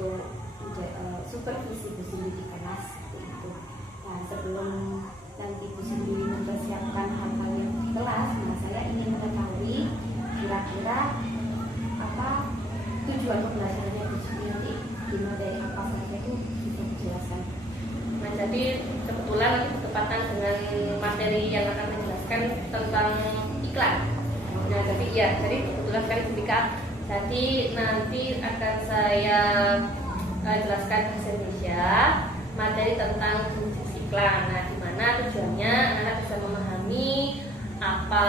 untuk supervisi Bu Cindy di kelas itu. Nah, sebelum nanti Bu Cindy mempersiapkan hal-hal yang di kelas, nah saya ingin mengetahui kira-kira apa tujuan pembelajarannya Bu Cindy nanti di materi apa saja itu bisa dijelaskan. Nah, jadi kebetulan nanti bertepatan dengan materi yang akan menjelaskan tentang iklan. Nah, jadi kebetulan sekali ketika jadi nanti akan saya jelaskan bahasa Indonesia materi tentang jenis iklan. Nah, di mana tujuannya anak bisa memahami apa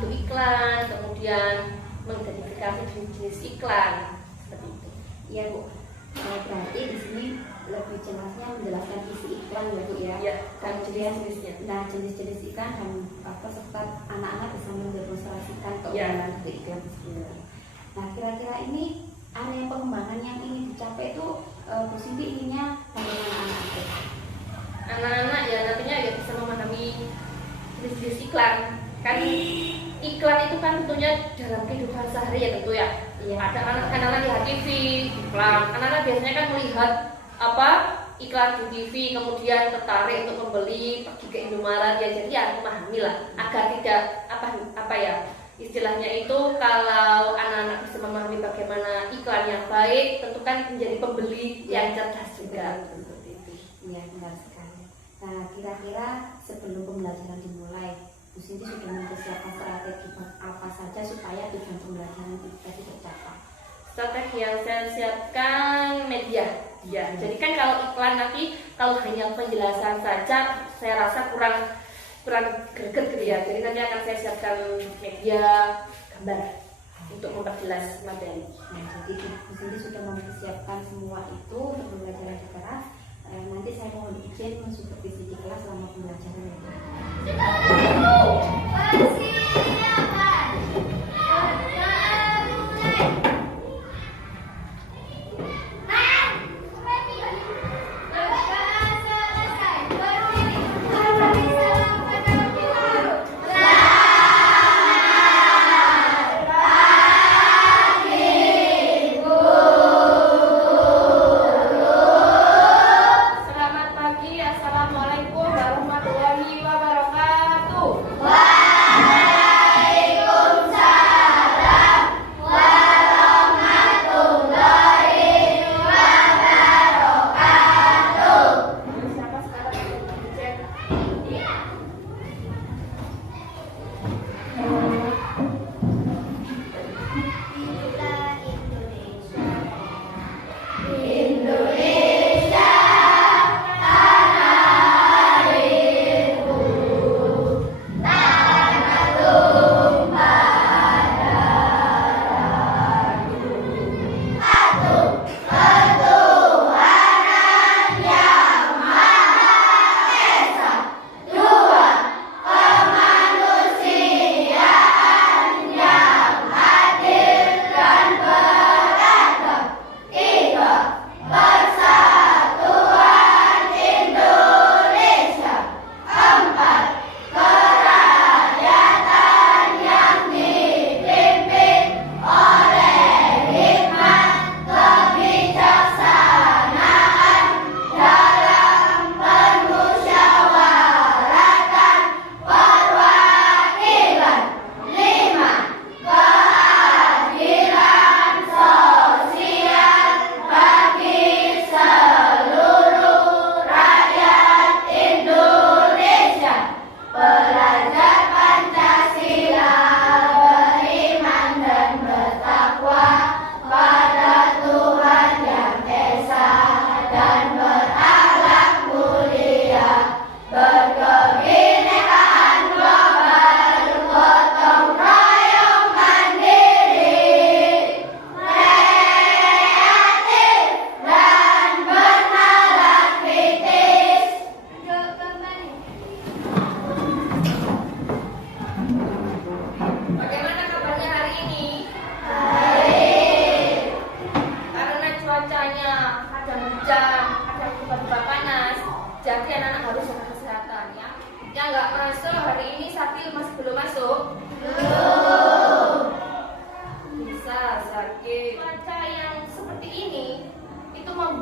itu iklan, kemudian mengidentifikasi jenis-jenis iklan seperti itu. Iya Bu. Berarti di sini lebih jelasnya menjelaskan isi iklan ya Bu ya. Ya, dan kemudian jenis-jenisnya. Nah, jenis-jenis iklan dan apa serta anak-anak bisa mendemonstrasikan keunggulan dari iklan tersebut. Nah, kira-kira ini area pengembangan yang ingin dicapai itu Bu Cindy inginnya bagaimana anak-anak? Anak-anak ya nantinya ya bisa memahami jenis-jenis iklan. Kan iklan itu kan tentunya dalam kehidupan sehari ya tentu ya. Iya. Ada anak-anak lihat TV, iklan. Anak-anak biasanya kan melihat apa iklan di TV, kemudian tertarik untuk membeli, pergi ke Indomaret ya. Jadi ya memahami lah agar tidak apa ya istilahnya itu, kalau anak-anak bisa memahami bagaimana iklan yang baik, tentu kan menjadi pembeli yang cerdas juga. Seperti itu. Iya, benar sekali. Nah, kira-kira sebelum pembelajaran dimulai, Bu Cindy sudah mempersiapkan strategi apa saja supaya tujuan pembelajaran kita tercapai? Strategi yang saya siapkan media. Ya, jadi kan kalau iklan nanti kalau hanya penjelasan saja, saya rasa kurang greget gitu ya. Jadi nanti akan saya siapkan media, gambar untuk memperjelas materi. Nah, jadi Bu Cindy sudah mempersiapkan semua itu untuk pembelajaran di kelas. Nanti saya mohon izin mensupervisi di kelas selama pembelajaran ya.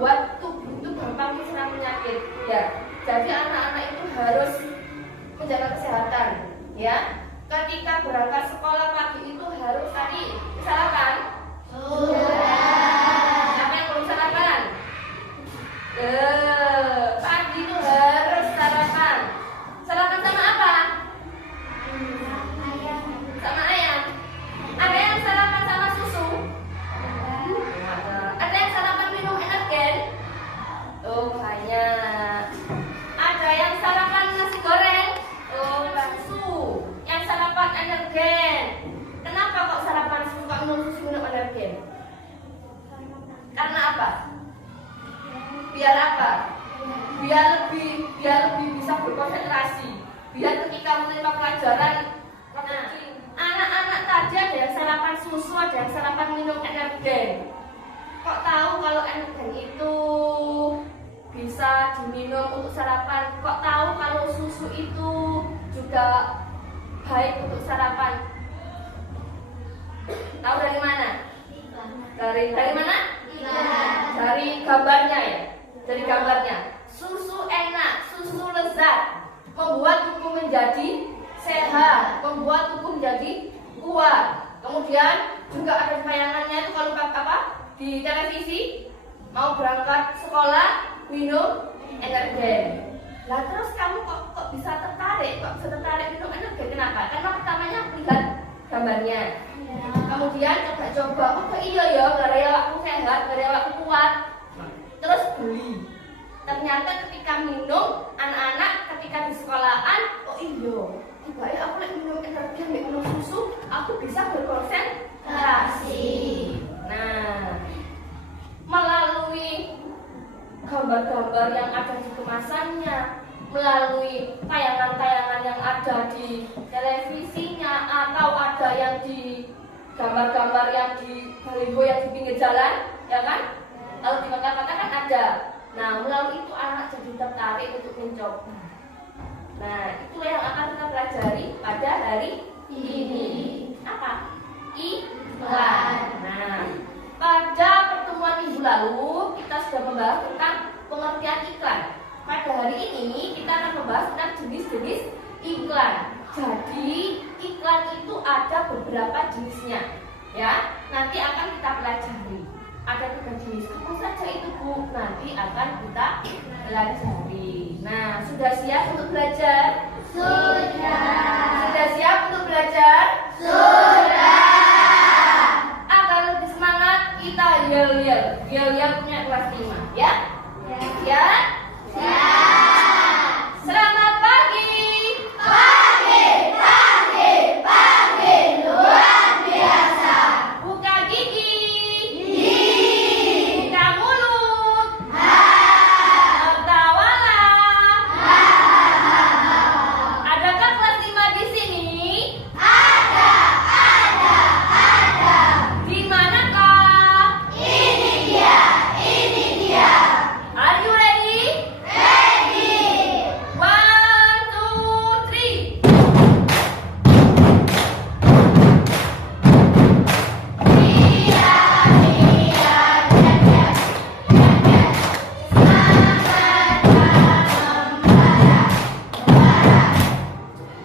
membuat tubuh itu gampang diserang penyakit. Ya, jadi anak-anak itu harus menjaga kesehatan. Ya, ketika berangkat sekolah pagi itu harus tadi sarapan. Siapa yang belum sarapan? Pagi itu harus sarapan. Sarapan sama apa? Sama ayam. Ada yang sarapan sama susu? Ada yang sarapan minum energen? Oh, banyak. Ada yang sarapan nasi goreng? Oh, bakso. Yang sarapan energen. Kenapa kok sarapan suka minum susu, minum energen? Karena apa? Biar apa? Biar lebih bisa berkonsentrasi. Biar ketika menerima pelajaran, anak-anak tadi ada yang sarapan susu, ada yang sarapan minum energen. Kok tahu kalau energen itu bisa diminum untuk sarapan? Kok tahu kalau susu itu juga baik untuk sarapan? Tahu dari mana? Dari mana? Dari gambarnya ya. Dari gambarnya. Susu enak, susu lezat, membuat tubuh menjadi sehat, membuat tubuh menjadi kuat. Kemudian juga ada tayangannya itu kalau apa? Di televisi, mau berangkat sekolah minum energen. Lah terus kamu kok bisa tertarik? Kok bisa tertarik minum energen? Kenapa? Karena pertamanya lihat gambarnya. Kemudian coba-coba, oh iya ya, gara-gara aku sehat, gara-gara aku kuat. Terus beli. Ternyata ketika minum, anak-anak ketika di sekolahan, oh iya, tiba-tiba aku lagi minum energen, minum susu, aku bisa berkonsentrasi. Nah, melalui gambar-gambar yang ada di kemasannya, melalui tayangan-tayangan yang ada di televisinya, atau ada yang di gambar-gambar yang di baliho yang di pinggir jalan, ya kan? Lalu di kota-kota kan ada. Nah, melalui itu anak jadi tertarik untuk mencoba. Nah, itulah yang akan kita pelajari pada hari ini. Apa? Iklan. Nah, pada pertemuan minggu lalu kita sudah membahas tentang pengertian iklan. Pada hari ini kita akan membahas tentang jenis-jenis iklan. Jadi, iklan itu ada beberapa jenisnya. Ya, nanti akan kita pelajari. Ada 3 jenis. Apa saja itu, Bu? Nanti akan kita pelajari. Nah, sudah siap untuk belajar? Sudah. Sudah siap untuk belajar? Sudah. Agar lebih semangat, kita yel-yel. Yel-yel punya kelas 5, ya? Ya? Ya. Selamat pagi. Pagi, luar biasa. Buka gigi. Buka mulut. Tertawalah. Adakah kelas 5 di sini? Ada. Di manakah? Ini dia. Are you ready? Ready. 1, 2, 3.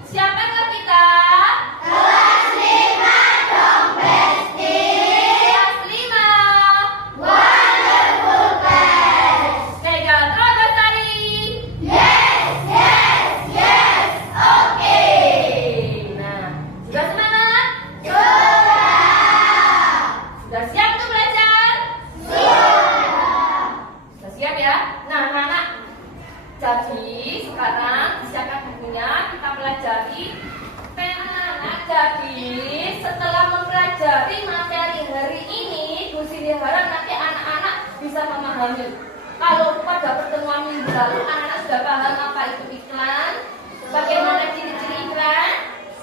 Siapakah kita? Kelas 5 dong, Besti. Kelas 5. Wonderful class. Pegang terus tadi. Yes. Oke. Nah, sudah semangat? Sudah siap untuk belajar? Sudah siap ya? Nah, anak-anak, jadi sekarang disiapkan bukunya, kita pelajari tema anak. Jadi setelah mempelajari materi hari ini, Bu Siti harap nanti anak-anak bisa memahami. Kalau pada pertemuan minggu lalu anak-anak sudah paham apa itu iklan, bagaimana ciri-ciri iklan,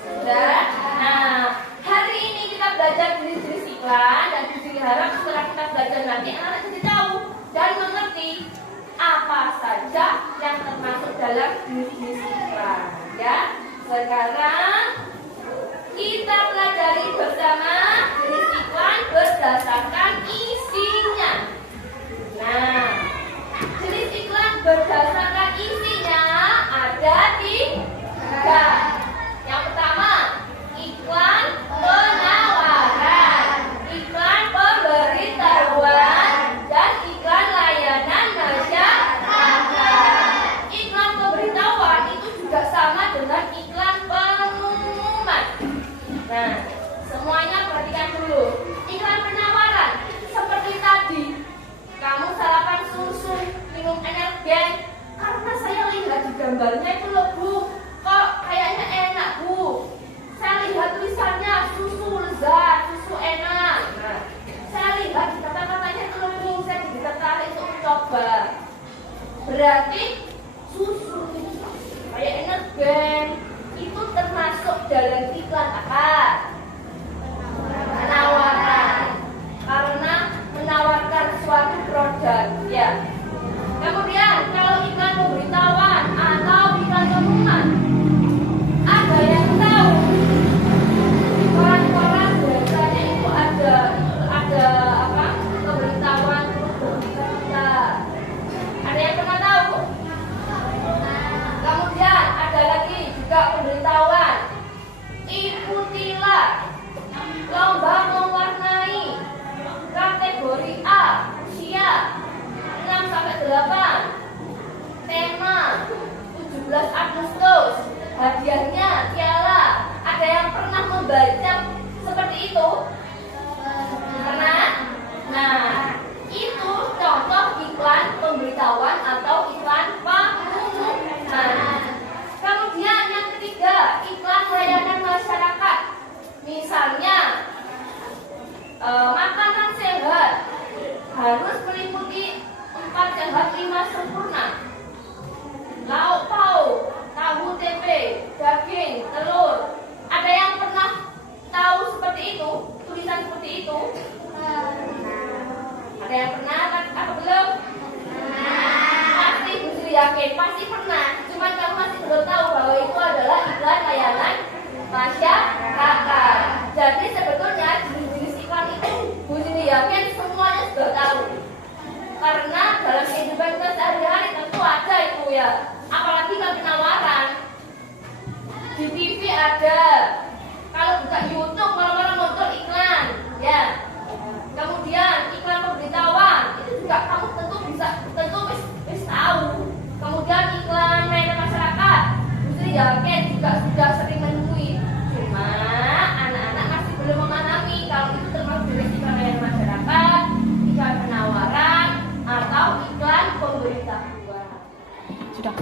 sudah. Nah, hari ini kita belajar jenis-jenis iklan dan Bu Siti harap setelah kita belajar nanti anak-anak jadi tahu dan mengerti apa saja yang termasuk dalam jenis-jenis iklan. Ya, sekarang kita pelajari bersama jenis iklan berdasarkan isinya. Nah, gambarnya itu loh Bu, kok kayaknya enak Bu. Saya lihat tulisannya susu lezat, susu enak. Nah, saya lihat di kata-katanya itu loh Bu, saya jadi tertarik untuk mencoba. Berarti susu kayak energen itu termasuk dalam iklan apa? Penawaran. Karena menawarkan suatu produk, ya. Kemudian kalau iklan pemberitahuan atau iklan pengumuman, ada yang tahu? Koran-koran biasanya itu ada apa? Pemberitahuan berita. Ada yang pernah tahu? Kemudian ada lagi juga pemberitahuan. Ikutilah lomba mewarnai kategori A usia 6 sampai 8. Tema 17 Agustus. Hadiahnya piala. Ada yang pernah membaca seperti itu? Pernah? Nah, itu contoh iklan pemberitahuan atau iklan pengumuman. Kemudian yang ketiga, iklan layanan masyarakat. Misalnya makanan sehat harus meliputi 4 sehat 5 sempurna. Lauk pauk, tahu tempe, daging, telur. Ada yang pernah tahu seperti itu? Tulisan seperti itu? Ada yang pernah atau belum? Pasti Bu Sri yakin, pasti pernah. Cuma kamu masih belum tahu bahwa itu adalah iklan layanan masyarakat. Jadi sebetulnya jenis-jenis iklan itu Bu Sri yakin semuanya sudah tahu. Karena dalam kehidupan kita sehari-hari tentu ada itu ya. Apalagi kalau penawaran di TV ada. Kalau buka YouTube malam-malam muncul iklan, ya. Kemudian iklan pemberitahuan itu juga kamu tentu wis tahu. Kemudian iklan layanan masyarakat, Bu Sri yakin juga sudah sering menemui. Cuma anak-anak masih belum memahami kalau itu termasuk jenis iklan layanan masyarakat, iklan penawaran, atau iklan pemberitahuan. Sudah.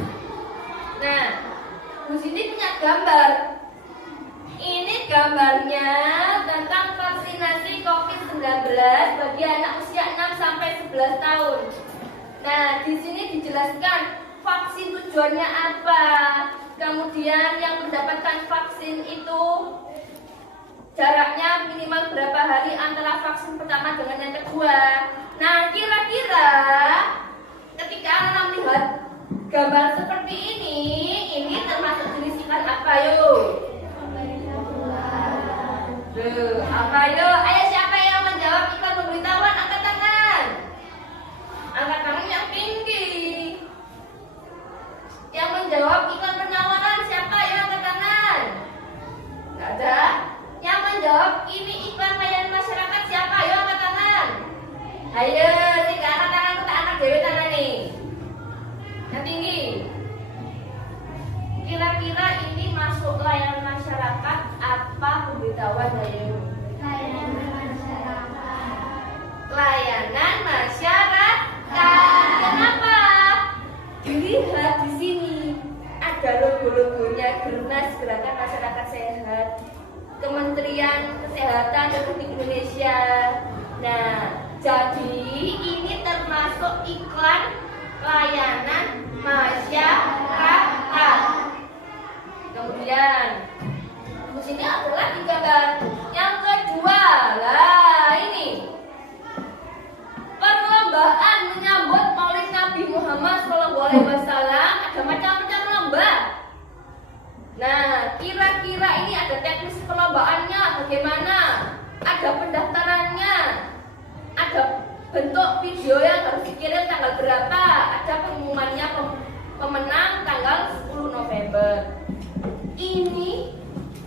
Nah, Bu Sri punya gambar. Ini gambarnya tentang vaksinasi COVID-19 bagi anak usia 6 sampai 11 tahun. Nah, di sini dijelaskan vaksin tujuannya apa. Kemudian yang mendapatkan vaksin itu jaraknya minimal berapa hari antara vaksin pertama dengan yang kedua. Nah, kira-kira ketika anak melihat gambar seperti ini termasuk jenis iklan apa yuk? Apa yuk? Ayo siapa yang menjawab iklan pemberitahuan? Angkat tangan. Angkat tangan yang tinggi. Yang menjawab iklan penawaran siapa? Ayo angkat tangan. Nggak ada. Yang menjawab ini iklan layanan masyarakat siapa? Ayo angkat tangan. Ayo, tiga angkat tangan kita anak dewe tangan nih. Yang tinggi. Kira-kira ini masuk layanan masyarakat apa pemberitahuan layanan? Layanan masyarakat. Kenapa? Dilihat di sini ada logo-logonya Germas Gerakan Masyarakat Sehat, Kementerian Kesehatan Republik Indonesia. Nah, jadi ini termasuk iklan layanan masyarakat. Kemudian di sini ada lagi gambar. Yang kedua, lah ini perlombaan menyambut Maulid Nabi Muhammad SAW. Ada macam-macam lomba. Nah, kira-kira ini ada teknis perlombaannya bagaimana? Ada pendaftarannya. Ada bentuk video yang harus dikirim tanggal berapa? Ada pengumumannya pemenang tanggal 10 November. Ini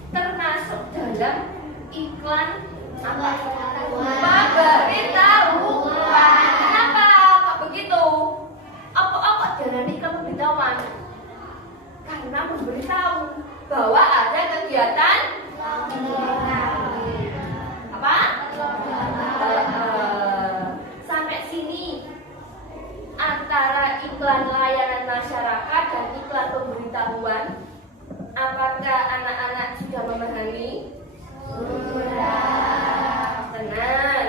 termasuk dalam iklan apa? Pemberitahuan. Kenapa kok begitu? Apa dalam iklan pemberitahuan? Karena memberitahu bahwa ada kegiatan apa? Sampai sini antara iklan layanan masyarakat dan iklan adalah pemberitahuan. Apakah anak-anak sudah memahami? Sudah. Tenang.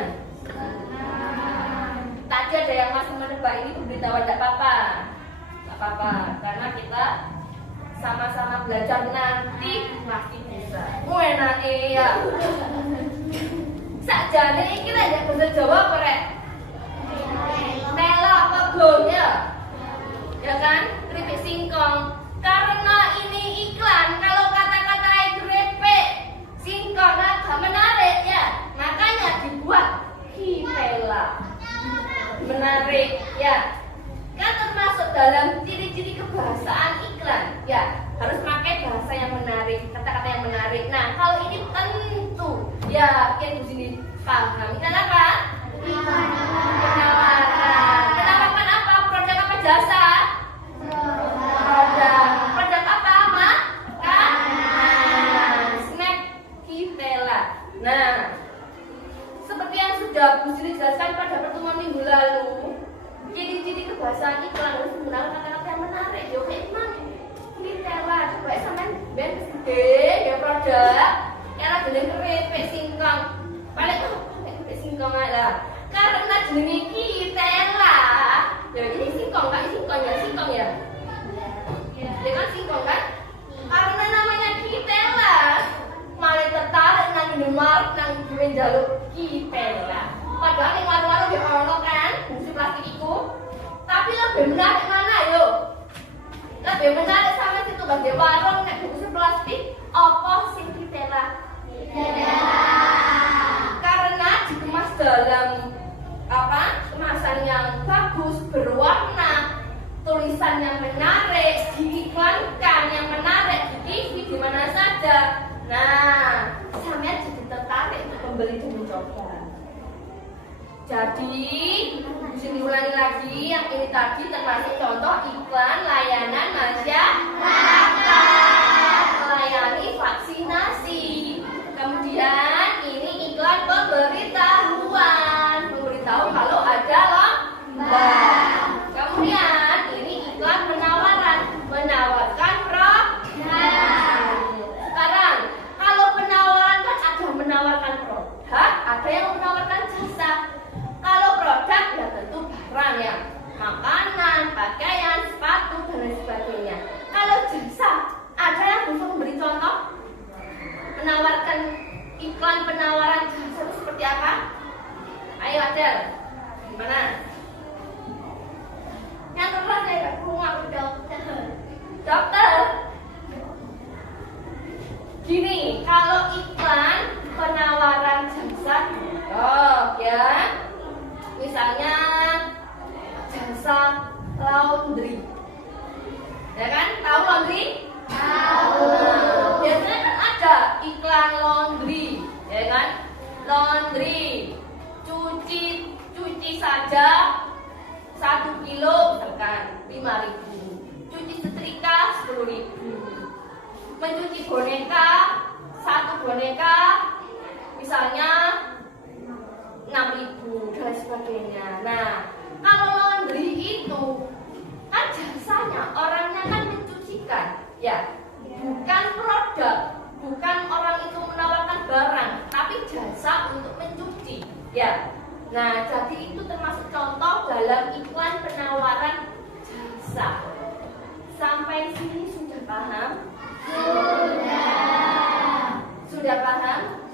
Tadi ada yang masih menebak ini pemberitahuan, tidak apa-apa. Tidak apa-apa, karena kita sama-sama belajar nanti pasti bisa. Enak ya. Sakjane iki lek ya bahasa Jawa apa rek? Melo apa gong ya? Ya kan? Keripik singkong. Karena ini iklan, kalau kata-kata keripik singkong agak menarik ya, makanya dibuat Hipela. Menarik ya. Kan termasuk dalam ciri-ciri kebahasaan iklan ya, harus pakai bahasa yang menarik, kata-kata yang menarik. Nah, kalau ini tentu yakin di sini paham. Ini apa? Penawaran. Menawarkan apa? Produk apa jasa? Produk apa, Mak? Snack Hipela. Nah, seperti yang sudah Bu Sri jelaskan pada pertemuan minggu lalu, ciri-ciri kebahasaan iklan harus menggunakan kata-kata yang menarik. Yo, kayak gimana? Hipela, coba sampean ben gede ya produk. Era jeneng keripik singkong. Paling keripik singkong lah. Karena jenenge Hipela. Ya ini singkong, Kak, singkong ya. Ya kan singkong kan? Karena namanya Hipela, malah tertarik nang Indomaret nang duwe njaluk Hipela. Padahal ning warung-warung ya ono kan, bungsu plastik iku. Tapi lebih menarik mana yo? Lebih menarik sama situ bagi warung nek bungsu plastik apa sing Hipela? Karena dikemas dalam kemasan yang bagus, berwarna, tulisan yang menarik, diiklankan yang menarik di TV di mana saja. Nah, sampean jadi tertarik untuk membeli dan mencoba. Jadi, bisa diulangi lagi, yang ini tadi termasuk contoh iklan layanan masyarakat, melayani vaksinasi. Kemudian ini iklan pemberitahuan, memberitahu kalau ada lomba. Kemudian ini iklan penawaran, menawarkan produk. Sekarang, kalau penawaran kan ada menawarkan produk, ada yang menawarkan jasa. Kalau produk ya tentu barang ya, makanan, pakaian, sepatu dan lain sebagainya. Kalau jasa, ada yang bisa memberi contoh menawarkan iklan penawaran jasa itu seperti apa? Ayo Adel, gimana? Yang keras ya, rumah dokter. Gini, kalau iklan penawaran jasa, ya, misalnya jasa laundry, ya kan? Tahu laundry? Tahu. Biasanya kan ada iklan laundry, ya kan? Laundry, cuci saja 1 kilo misalkan 5.000, cuci setrika 10.000, mencuci boneka 1 boneka misalnya 6.000 dan sebagainya. Nah, kalau laundry itu kan jasanya orangnya kan mencucikan, ya, bukan produk, bukan orang itu menawarkan barang, tapi jasa untuk mencuci, ya. Nah, jadi itu termasuk contoh dalam iklan penawaran jasa. Sampai sini sudah paham? Sudah paham?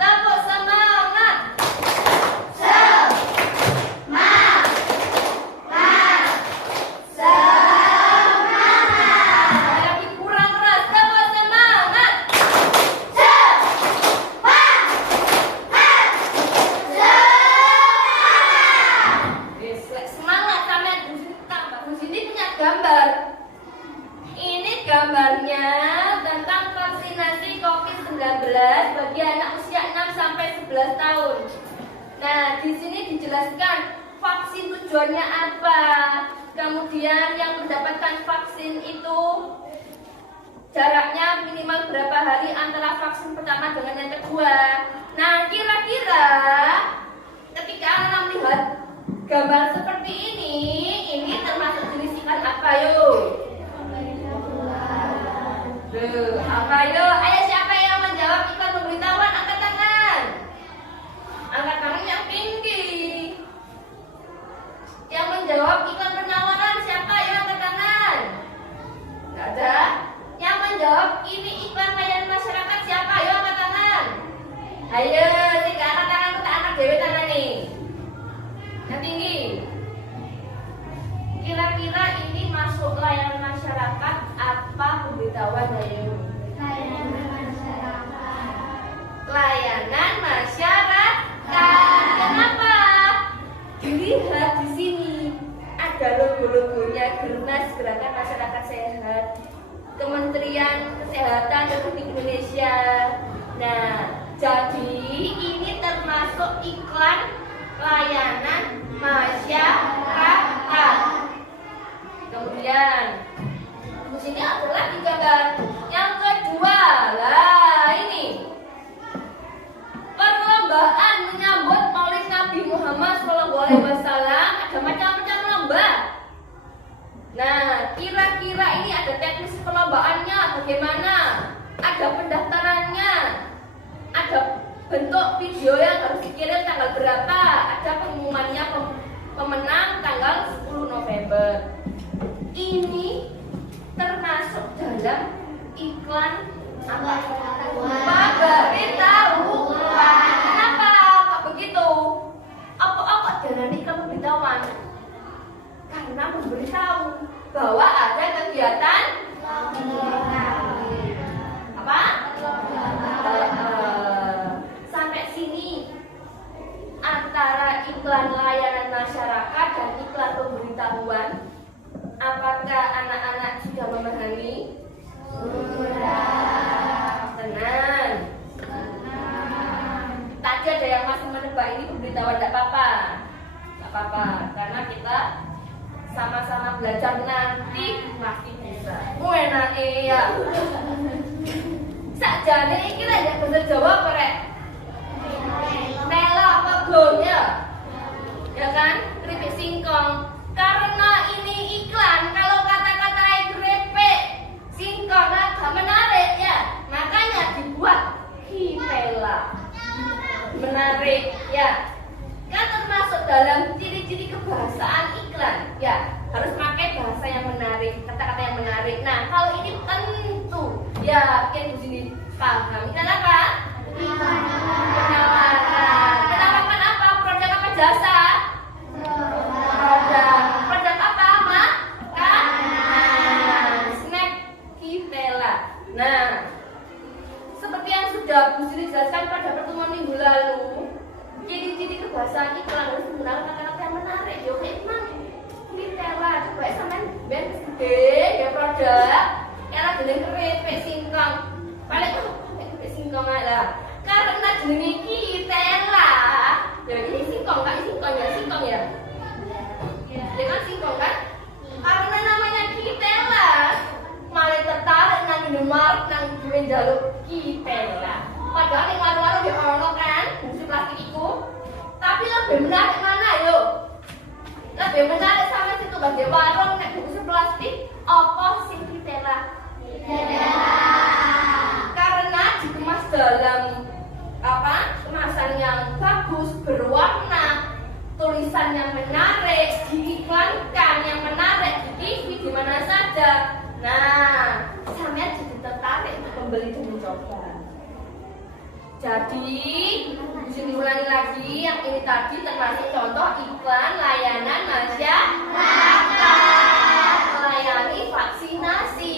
Tepuk semangat. Lagi kurang keras. Tepuk semangat. Semangat sampai Bu Sini punya gambar. Ini gambarnya tentang vaksinasi COVID-19 bagi anak usia 6 sampai 11 tahun. Nah, di sini dijelaskan vaksin tujuannya apa. Kemudian yang mendapatkan vaksin itu jaraknya minimal berapa hari antara vaksin pertama dengan yang kedua. Nah, kira-kira ketika anak melihat gambar seperti ini termasuk jenis apa yuk? Apa yuk? Ayo siapa yang menjawab iklan pemberitahuan? Angkat tangan. Angkat tangan yang tinggi. Yang menjawab iklan penawaran siapa? Ayo angkat tangan. Nggak ada. Yang menjawab ini iklan layanan masyarakat siapa? Ayo angkat tangan. Ayo, tiga angkat tangan ke anak dewe tangan nih. Yang tinggi. Kira-kira ini masuk layanan masyarakat apa pemberitahuan ayo? Layanan masyarakat. Kenapa? Dilihat di sini ada logo-logonya Gernas Gerakan Masyarakat Sehat, Kementerian Kesehatan Republik Indonesia. Nah, jadi ini termasuk iklan layanan masyarakat. Kemudian di sini ada lagi gambar. Yang kedua, lah ini perlombaan menyambut Maulid Nabi Muhammad SAW. Ada macam-macam lomba. Nah, kira-kira ini ada teknis perlombaannya bagaimana? Ada pendaftarannya, ada bentuk video yang harus dikirim tanggal berapa, ada pengumumannya pemenang tanggal 10 November. Ini termasuk dalam iklan apa? Pemberitahuan. Kenapa kok begitu? Apa dengan iklan pemberitahuan? Karena memberitahu bahwa ada kegiatan apa? Sampai sini antara iklan layanan masyarakat dan iklan pemberitahuan, apakah anak-anak sudah memahami? Sudah. Tenang. Tadi ada yang masih menebak ini pemberitahuan, tidak apa-apa. Tidak apa-apa, karena kita sama-sama belajar nanti pasti bisa. Enak iya. Sakjane iki lek ya bahasa Jawa apa rek? Melo apa gong ya? Ya kan? Keripik singkong. Karena ini iklan, kalau kata-kata keripik singkong agak menarik ya, makanya dibuat kipela. Menarik ya. Kan termasuk dalam ciri-ciri kebahasaan iklan ya, harus pakai bahasa yang menarik, kata-kata yang menarik. Nah, kalau ini tentu yakin di sini paham. Ini apa? Penawaran. Penawaran apa? Produk apa jasa? Produk apa? Makanan. Snack kipela. Nah, seperti yang sudah Bu Sri jelaskan pada pertemuan minggu lalu, ciri-ciri kebahasaan iklan harus menggunakan kata-kata yang menarik. Yo kayak mana? Kipela. Coba sampean ben gede ya produk. Karena jeneng keripik singkong. Paling keripik singkong lah. Karena jenenge Kitela. Ya ini singkong kan, singkong ya. Ya kan singkong kan? Karena namanya Kitela, malah tertarik nang Indomaret nang duwe njaluk Kitela. Padahal yang warung-warung di ono kan, bungsu plastik itu. Tapi lebih menarik mana yo? Lebih menarik sama situ bagi warung nek bungsu plastik apa sing Kitela? Karena dikemas dalam apa? Kemasan yang bagus, berwarna, tulisan yang menarik, diiklankan yang menarik di TV di mana saja. Nah, sampean jadi tertarik untuk membeli dan mencoba. Jadi, di sini ulangi lagi, yang ini tadi termasuk contoh iklan layanan masyarakat, melayani vaksinasi.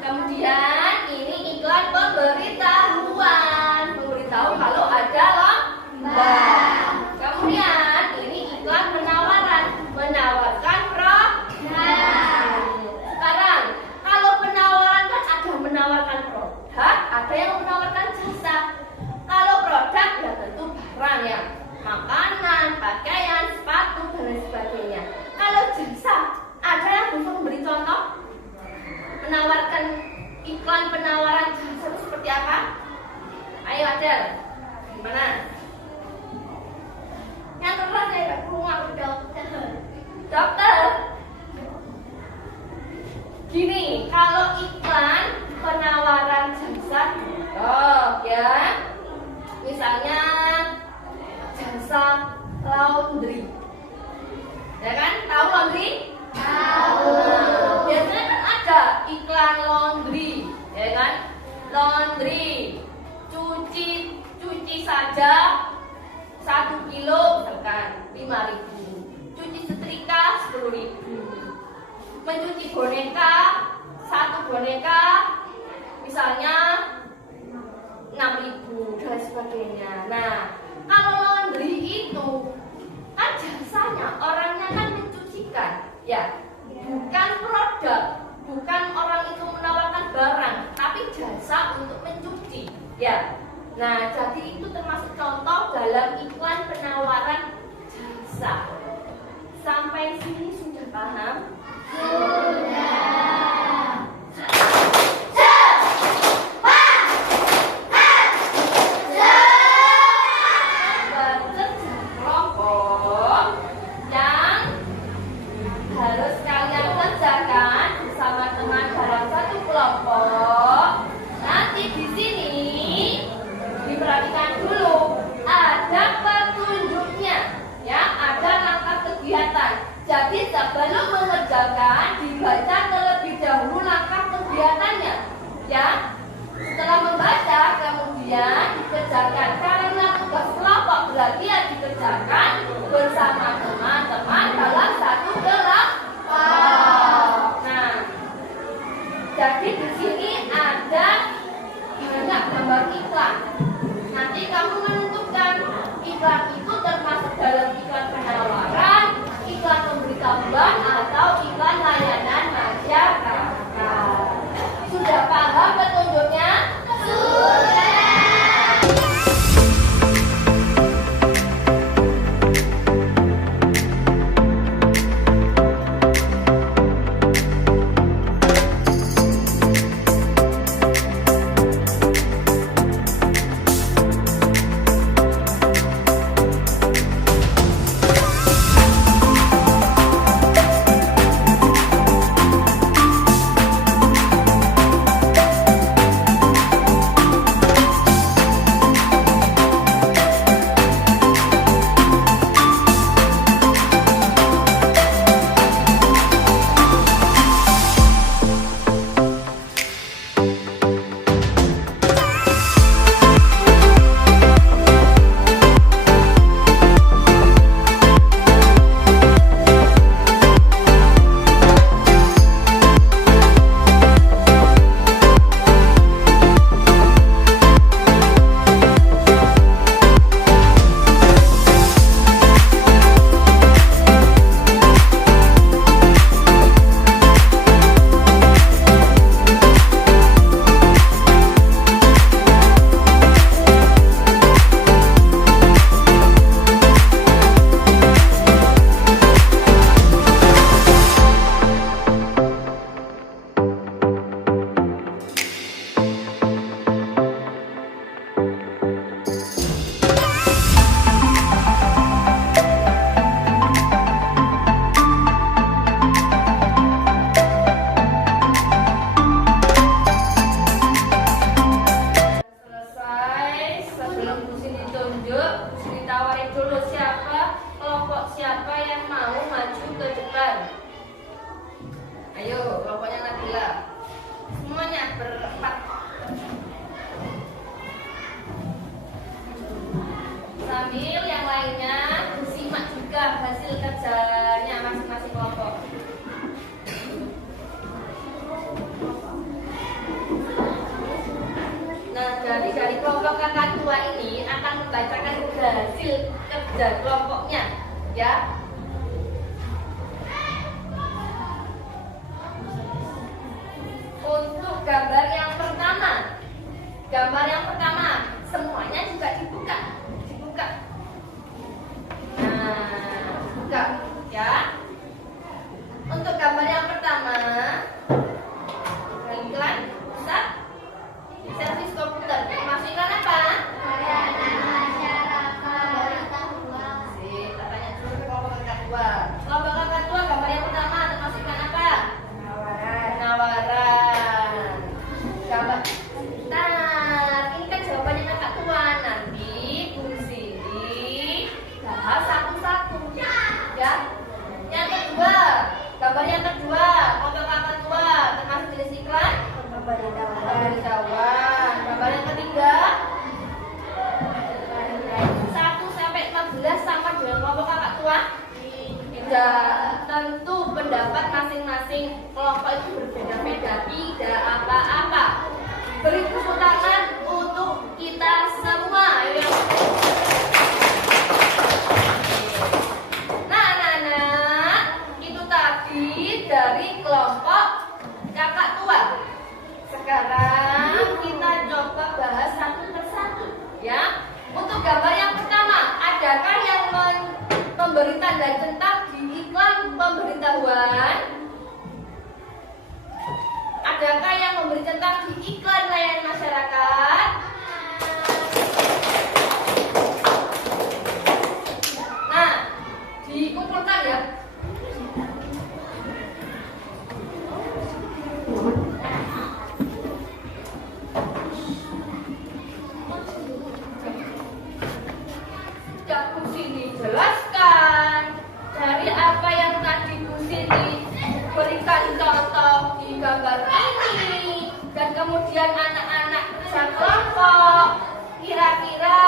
Kemudian ini iklan pemberitahuan, memberitahu kalau ada lomba. Kemudian ini iklan penawaran, menawarkan produk. Sekarang kalau penawaran kan ada menawarkan produk, ada yang menawarkan jasa. Kalau produk ya tentu barang ya, makanan, pakaian, sepatu dan lain sebagainya. Kalau jasa, ada yang bisa memberi contoh menawarkan iklan penawaran jasa itu seperti apa? Ayo Adel, gimana? Yang keras ya, rumah dokter. Dokter. 5.000. Cuci setrika 10.000. Mencuci boneka, satu boneka misalnya 6.000 dan sebagainya. Nah, kalau laundry itu kan jasanya orangnya kan mencucikan, ya, bukan produk, bukan orang itu menawarkan barang, tapi jasa untuk mencuci, ya. Nah, jadi itu termasuk contoh dalam iklan penawaran jasa. Sampai sini sudah paham? Harus kalian kerjakan bersama teman dalam satu kelompok. Nanti di sini diperhatikan dulu, ada petunjuknya, ya, ada langkah kegiatan. Jadi sebelum mengerjakan dibaca terlebih dahulu langkah kegiatannya, ya. Setelah membaca kemudian dikerjakan. Karena tugas kelompok berarti ya dikerjakan bersama teman-teman dalam satu kelompok. Nah, jadi di sini ada banyak gambar iklan. Nanti kamu menentukan iklan itu termasuk dalam iklan penawaran, iklan pemberitahuan, atau iklan layanan masyarakat. Sudah paham petunjuknya? Sudah. Sambil yang lainnya disimak juga hasil kerjanya masing-masing kelompok. Nah, jadi dari kelompok kakak tua ini akan membacakan hasil kerja kelompoknya, ya. Untuk gambar yang pertama, semuanya juga dibuka. Nah, buka, ya. Untuk gambar yang pertama, iklan pusat servis komputer. Masuk iklan apa? Layanan masyarakat. Sip, tanya dulu ke kelompok kakak tua. Kelompok kakak tua gambar yang pertama termasuk iklan apa? Penawaran. Gambar. Nah, ini kan jawaban sudah tentu pendapat masing-masing kelompok itu berbeda-beda, tidak apa-apa. Beri tepuk tangan untuk kita semua. Ayo. Nah, anak-anak, itu tadi dari kelompok kakak tua. Sekarang kita coba bahas satu persatu, ya. Untuk gambar yang pertama, adakah yang memberi tanda centang di iklan pemberitahuan? Adakah yang memberi centang di iklan layanan masyarakat? Nah, dikumpulkan ya. Bu Sini jelaskan dari apa yang tadi Bu Sini berikan contoh di gambar ini, dan kemudian anak-anak kerja kelompok. Kira-kira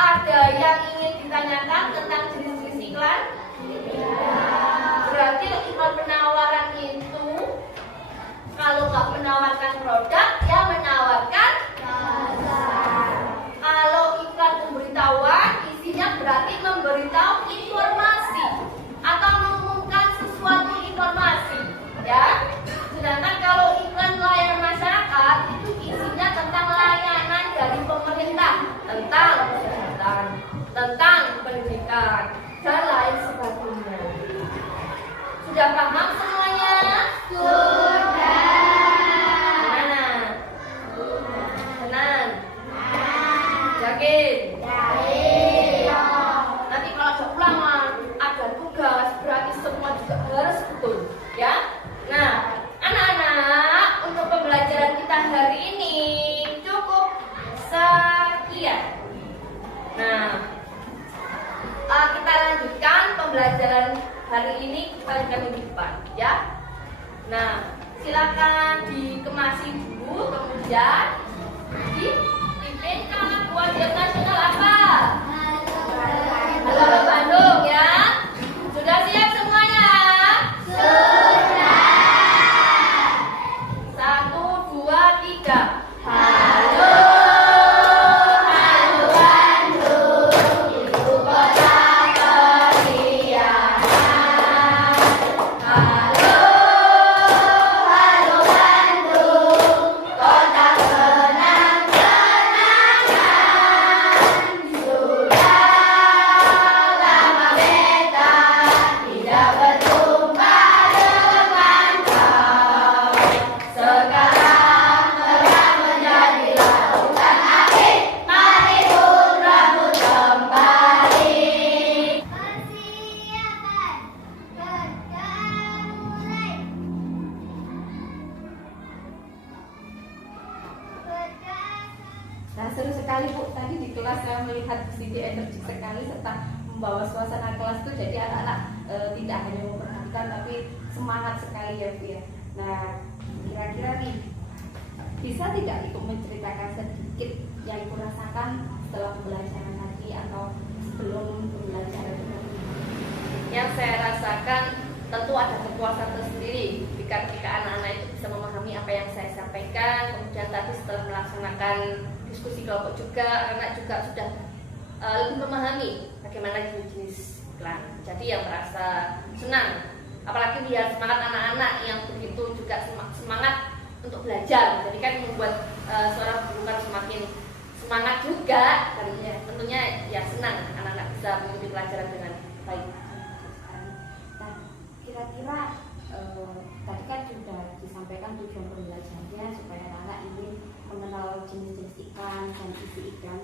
ada yang ingin ditanyakan tentang jenis-jenis iklan? Berarti iklan penawaran itu kalau nggak menawarkan produk, ya menawarkan kalau iklan pemberitahuan isinya berarti memberitahu informasi atau mengumumkan sesuatu informasi, ya. Sedangkan kalau iklan layanan masyarakat itu isinya tentang layanan dari pemerintah, tentang kesehatan, tentang pendidikan dan lain sebagainya. Sudah paham semuanya? Sudah. Tenang. Yakin? Nanti kalau ada ulangan, ada tugas, berarti semua juga harus betul, ya. Nah, anak-anak, untuk pembelajaran kita hari ini cukup sekian. Nah, kita lanjutkan pembelajaran hari ini, kita lanjutkan minggu depan, ya. Nah, silakan dikemasi dulu, kemudian dipimpin ke anak buah jam nasional apa? Halo Bandung, ya. Sudah siap semuanya? Sudah. 1, 2, 3. Halo. Nah, seru sekali Bu, tadi di kelas saya melihat Bu Siti energik sekali serta membawa suasana kelas itu, jadi anak-anak tidak hanya memperhatikan tapi semangat sekali ya Bu ya. Nah, kira-kira nih bisa tidak Ibu menceritakan sedikit yang Ibu rasakan setelah pembelajaran tadi atau sebelum pembelajaran tadi? Yang saya rasakan tentu ada kepuasan tersendiri ketika anak-anak itu bisa memahami apa yang saya sampaikan. Kemudian tadi setelah melaksanakan diskusi kelompok juga, anak juga sudah lebih memahami bagaimana jenis-jenis iklan. Jadi yang merasa senang, apalagi lihat semangat anak-anak yang begitu juga semangat untuk belajar. Jadi kan membuat seorang guru kan semakin semangat juga, dan tentunya ya senang anak-anak bisa mengikuti pelajaran dengan baik. Nah, kira-kira tadi kan sudah disampaikan tujuan pembelajarannya supaya anak-anak ini mengenal jenis-jenis iklan dan isi iklan.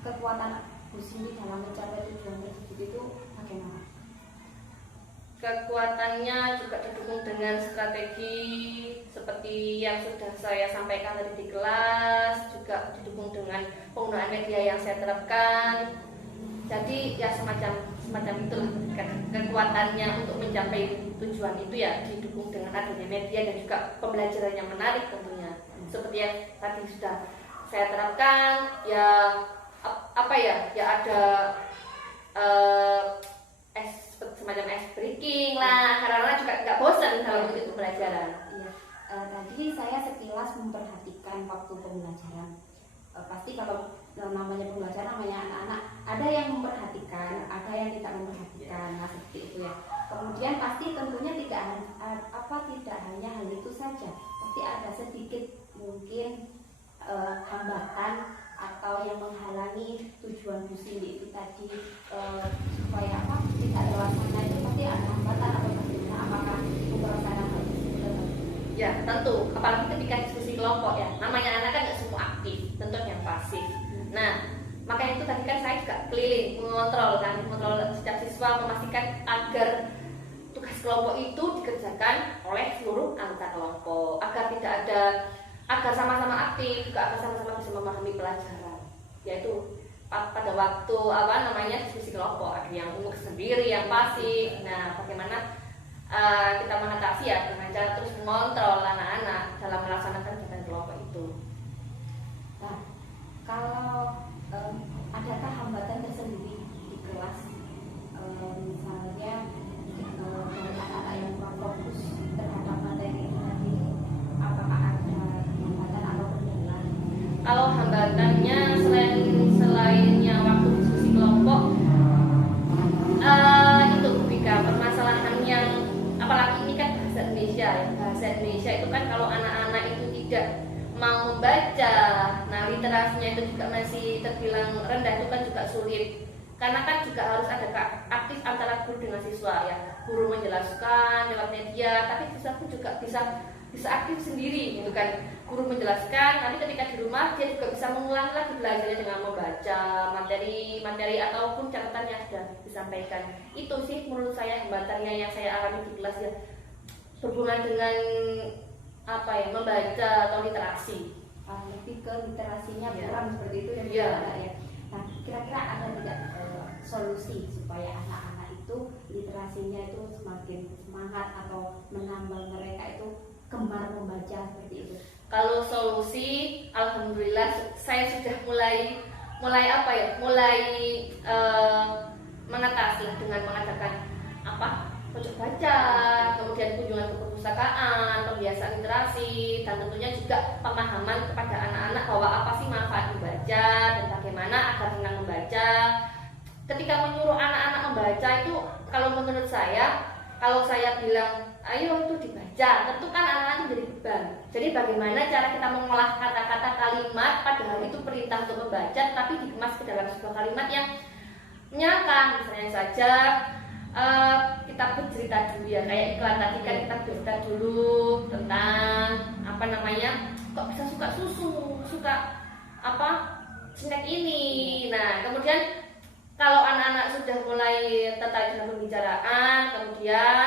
Kekuatan Bu Sini dalam mencapai tujuan tersebut itu bagaimana? Kekuatannya juga didukung dengan strategi seperti yang sudah saya sampaikan tadi di kelas, juga didukung dengan penggunaan media yang saya terapkan. Jadi ya semacam itu kekuatannya untuk mencapai tujuan itu ya didukung dengan adanya media dan juga pembelajaran yang menarik tentunya. Seperti yang tadi sudah saya terapkan, ya apa ya ada dalam bentuk pembelajaran. Iya. Tadi saya sekilas memperhatikan waktu pembelajaran. Pasti kalau namanya pembelajaran, namanya anak-anak, ada yang memperhatikan, ada yang tidak memperhatikan, nah seperti itu ya. Kemudian pasti tentunya tidak hanya hal itu saja, pasti ada sedikit mungkin hambatan atau yang menghalangi tujuan Bu Cindy itu tadi, supaya tidak terlaksana itu pasti ada hambatan atau bagaimana, apakah memperhatikan hal tersebut? Ya tentu, apalagi ketika diskusi kelompok ya, namanya anak kan nggak semua aktif, tentu yang pasif. Nah makanya itu tadi kan saya juga keliling mengontrol setiap siswa, memastikan agar tugas kelompok itu dikerjakan oleh seluruh anggota kelompok, agar sama-sama aktif, juga agar sama-sama bisa memahami pelajaran. Yaitu pada waktu diskusi kelompok, ada yang umum sendiri, yang pasif. Nah bagaimana kita mengatasi ya dengan cara terus mengontrol anak-anak dalam melaksanakan kegiatan kelompok itu. Nah, kalau adakah hambatan tersendiri di kelas, misalnya dari anak-anak yang kurang fokus terhadap materi tadi, apakah ada hambatan atau kendala? Kalau hambatannya selainnya waktu diskusi kelompok, itu ketika permasalahan yang apalagi ini kan bahasa Indonesia itu kan kalau anak-anak itu tidak mau membaca, nah literasinya itu juga masih terbilang rendah, itu kan juga sulit karena kan juga harus ada aktif antara guru dengan siswa ya, guru menjelaskan lewat media, tapi siswa pun juga bisa aktif sendiri gitu kan, guru menjelaskan, nanti ketika di rumah dia juga bisa mengulang lagi belajarnya dengan membaca materi ataupun catatan yang sudah disampaikan. Itu sih menurut saya hambatannya yang saya alami di kelas ya, berhubungan dengan membaca atau literasi. Lebih ke literasinya Ya. kurang seperti itu ya. Nah kira-kira ada tidak solusi supaya anak-anak itu literasinya itu semakin semangat atau menambah mereka itu gemar membaca seperti itu? Kalau solusi, alhamdulillah saya sudah mulai mengatasi dengan mengadakan pojok baca, kemudian kunjungan ke perpustakaan, pembiasaan literasi, dan tentunya juga pemahaman kepada anak-anak bahwa apa sih manfaat membaca dan bagaimana agar senang membaca. Ketika menyuruh anak-anak membaca itu, kalau menurut saya, kalau saya bilang ayo itu dibaca, tentu kan anak-anak itu jadi beban. Jadi bagaimana cara kita mengolah kata-kata kalimat, padahal itu perintah untuk membaca, tapi dikemas ke dalam sebuah kalimat yang menyenangkan. Misalnya saja kita bercerita dulu ya, kayak iklan tadi kan, kita bercerita dulu tentang kok bisa suka susu, suka snack ini. Nah kemudian kalau anak-anak sudah mulai tertarik dengan pembicaraan, kemudian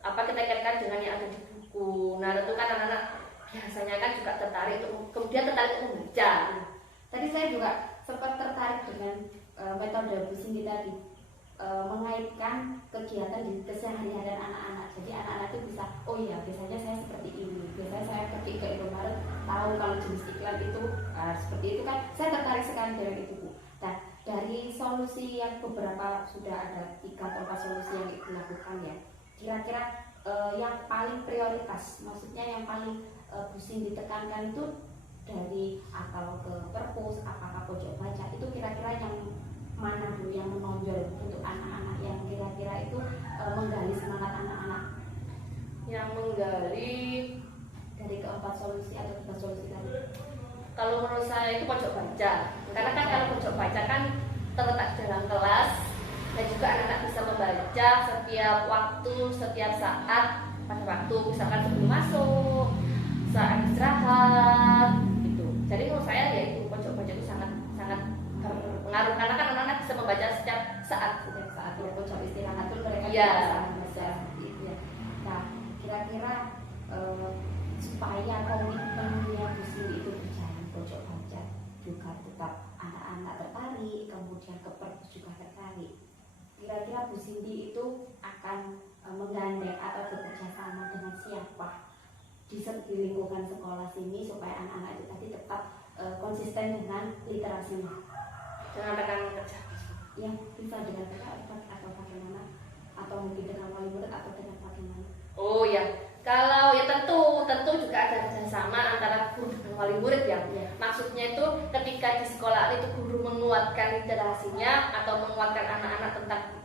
kita kaitkan dengan yang ada di buku. Nah tentu kan anak-anak biasanya kan juga tertarik untuk membaca. Tadi saya juga sempat tertarik dengan metode Bu Cindy tadi, mengaitkan kegiatan di keseharian anak-anak. Jadi anak-anak itu bisa, oh iya biasanya saya seperti ini, biasanya saya ketika Indomaret tahu kalau jenis iklan itu seperti itu kan, saya tertarik sekali dengan itu Bu. Nah dari solusi yang beberapa sudah ada 3 atau 4 solusi yang dilakukan ya, kira-kira yang paling prioritas, maksudnya yang paling Bu Cindy ditekankan itu dari atau ke perpus, apakah pojok baca, itu kira-kira yang mana dulu yang menonjol untuk anak-anak yang kira-kira itu menggali semangat anak-anak? Yang menggali dari keempat solusi atau 3 solusi tadi. Kalau menurut saya itu pojok baca, karena kan kalau pojok baca kan terletak dalam kelas dan juga anak-anak bisa membaca setiap waktu, setiap saat, pada waktu misalkan sebelum masuk, saat istirahat gitu. Jadi menurut saya ya itu pojok baca itu sangat berpengaruh, karena kan anak-anak bisa membaca setiap saat Ya, pojok istirahat itu mereka ya, bisa membaca gitu ya. Nah kira-kira supaya komitmennya Bu Cindy itu berjalan, pojok baca juga tetap anak-anak tertarik, kemudian ke perpus juga tertarik, kira-kira Bu Cindy itu akan menggandeng atau bekerja sama dengan siapa di lingkungan sekolah sini supaya anak-anak itu tadi tetap konsisten dengan literasinya? dengan rekan kerja. Ya bisa dengan kakak atau bagaimana, atau mungkin dengan wali murid atau dengan bagaimana? Oh ya, tentu juga ada kerjasama antara guru dan wali murid ya. Maksudnya itu ketika di sekolah itu guru menguatkan literasinya atau menguatkan anak-anak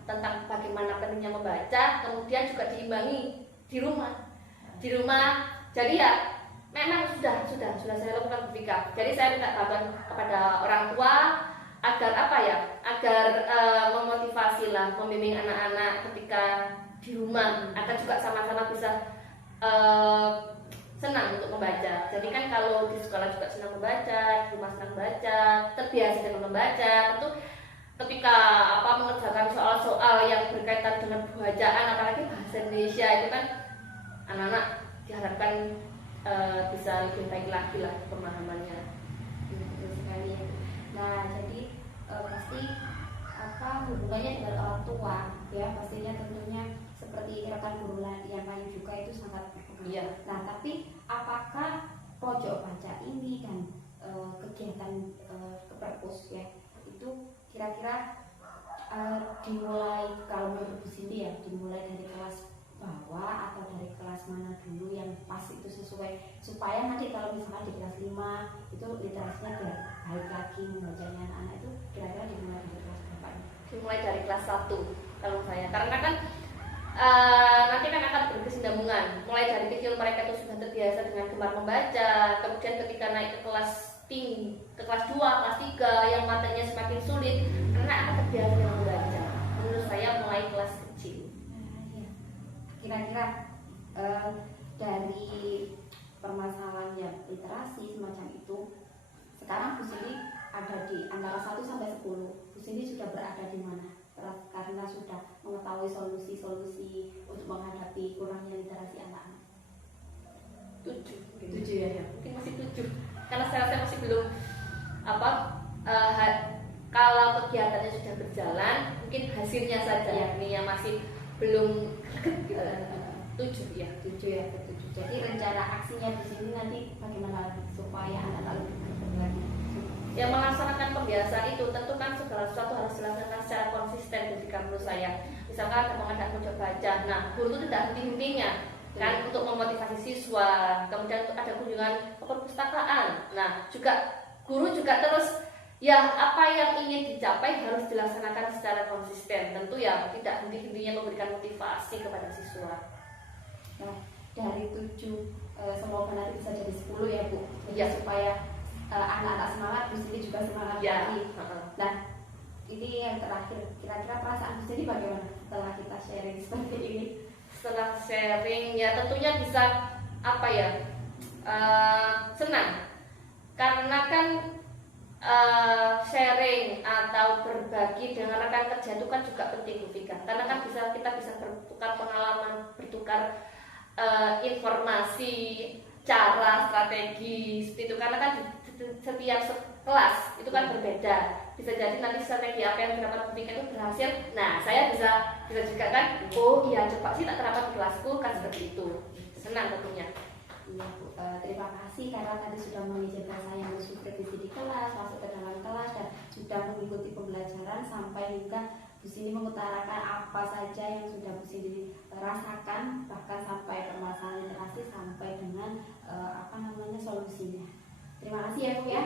tentang bagaimana pentingnya membaca, kemudian juga diimbangi di rumah. Jadi ya memang sudah saya lakukan ketika. Jadi saya minta bantuan kepada orang tua agar agar memotivasi lah, membimbing anak-anak ketika di rumah agar juga sama-sama bisa senang untuk membaca. Jadi kan kalau di sekolah juga senang membaca, di rumah senang membaca, terbiasa dengan membaca, tentu ketika mengerjakan soal-soal yang berkaitan dengan bacaan apalagi bahasa Indonesia itu kan anak-anak diharapkan bisa lebih baik lagi lah pemahamannya. Betul sekali ya. Nah, jadi pasti hubungannya dengan orang tua ya, pastinya tentunya seperti rekan guru yang lain juga itu sangat berpengaruh. Iya. Nah, tapi apakah pojok baca ini dan kegiatan ke perpus ya itu kira-kira dimulai, kalau menurut Bu Cindy ya, dimulai dari kelas bawah atau dari kelas mana dulu yang pas itu sesuai, supaya nanti kalau misalkan di kelas 5 itu literasinya biar baik lagi membacanya anak-anak, itu kira-kira dimulai dari kelas berapa? Dimulai dari kelas 1 kalau saya, karena kan nanti kan akan berkesinambungan. Mulai dari kecil mereka itu sudah terbiasa dengan gemar membaca, kemudian ketika naik ke kelas tinggi, ke kelas 2, kelas 3 yang matanya semakin sulit, anak akan terbiasa dengan membaca. Menurut saya mulai kelas kecil. Kira-kira dari permasalahan literasi semacam itu, sekarang Bu Cindy ada di antara 1 sampai 10. Bu Cindy sudah berada di mana? Karena sudah mengetahui solusi-solusi untuk menghadapi kurangnya literasi anak-anak. 7 ya, mungkin masih 7. Karena saya masih belum kalau kegiatannya sudah berjalan, mungkin hasilnya saja ini yang masih belum 7 ya. 7 ya, 7. Jadi rencana aksinya di sini nanti bagaimana supaya anak-anak lebih berkembang lagi? Yang melaksanakan pembiasaan itu tentu kan segala sesuatu harus dilaksanakan secara konsisten ketika menurut saya. Misalkan ada mengadakan pojok baca, nah guru itu tidak henti-hentinya kan untuk memotivasi siswa. Kemudian ada kunjungan ke perpustakaan. Nah juga guru juga terus apa yang ingin dicapai harus dilaksanakan secara konsisten. Tentu ya tidak henti-hentinya memberikan motivasi kepada siswa. Nah, dari 7 semoga nanti bisa jadi 10 ya Bu. Ya, supaya anak-anak semangat, Bu Cindy juga semangat lagi. Nah, ini yang terakhir, kira-kira perasaan Bu Cindy bagaimana setelah kita sharing seperti ini? Setelah sharing ya tentunya bisa senang, karena kan sharing atau berbagi dengan rekan kerja itu kan juga penting Bu Vika, karena kan kita bisa bertukar pengalaman, bertukar informasi, cara, strategi seperti itu, karena kan setiap kelas itu kan berbeda. Bisa jadi nanti strategi apa yang didapat Bu Vika itu berhasil, nah saya bisa juga kan, oh iya coba sih tak terapkan di kelasku, kan seperti itu. Senang tentunya. Iya Bu, terima kasih karena tadi sudah mengizinkan saya masuk di kelas, masuk ke dalam kelas dan sudah mengikuti pembelajaran sampai hingga Bu Cindy mengutarakan apa saja yang sudah Bu Cindy rasakan, bahkan sampai permasalahan literasi sampai dengan solusinya. Terima kasih ya Bu ya.